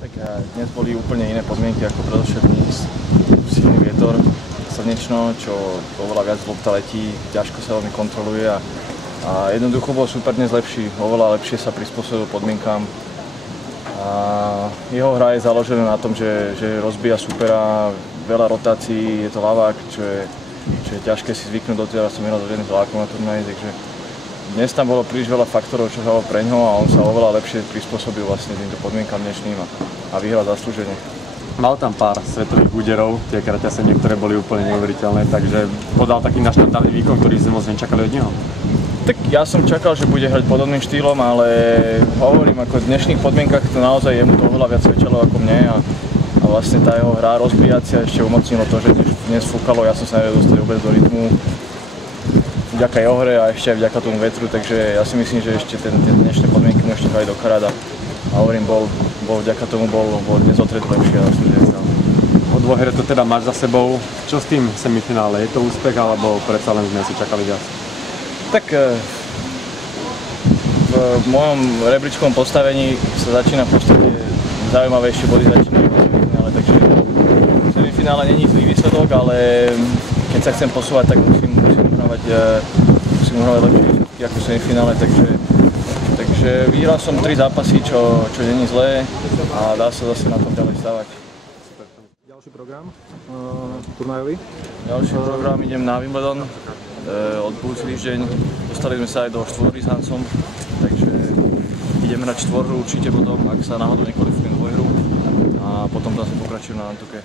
Tak dnes boli úplne iné podmienky ako predošlé dní. Silný vietor, slnečno, čo oveľa viac lopta letí, ťažko sa veľmi kontroluje a jednoducho bol super dnes lepší, oveľa lepšie sa prispôsobil podmienkám. A jeho hra je založená na tom, že rozbíja supera, veľa rotácií, je to ľavák, čo je ťažké si zvyknúť, doteraz som hral so žiadnym ľavákom na turnaji, takže dnes tam bolo príliš veľa faktorov, čo hľadalo pre ňo a on sa oveľa lepšie prispôsobil vlastne týmto podmienkam dnešným a vyhral zaslúžene. Mal tam pár svetových úderov, tie kraťase niektoré boli úplne neuveriteľné, takže podal taký naštandardný výkon, ktorý sme moc nečakali od neho. Tak ja som čakal, že bude hrať podobným štýlom, ale hovorím, ako v dnešných podmienkach to naozaj jemu to oveľa viac svedčilo ako mne a vlastne tá jeho hra rozbíjacia ešte umocnilo to, že dnes fúkalo, ja som sa nevedel dostať vôbec do rytmu vďaka jeho hre a ešte aj vďaka tomu vetru, takže ja si myslím, že ešte tie dnešné podmienky mu ešte hrali do karát a hovorím, vďaka tomu bol dnes o tret lepší a zaslúžene. O dvohre to teda máš za sebou, čo s tým semifinále? Je to úspech alebo predsa len sme si čakali viac? Tak v mojom rebríčkovom postavení sa začína v podstate zaujímavejšie body začínajú v semifinále, takže v semifinále není zlý výsledok, ale keď sa chcem posúvať, tak musím uhrávať lepšie výsledky ako v semifinále, takže vyhral som 3 zápasy, čo není zlé a dá sa zase na tom ďalej stavať. Ďalší program turnajový? Ďalší program idem na Wimbledon. Od budúci týždeň dostali sme sa aj do štvorhry s Hansom, takže ideme hrať štvorhru určite potom, ak sa náhodou nekvalifujem dvojhru a potom zase pokračujem na Nantuke.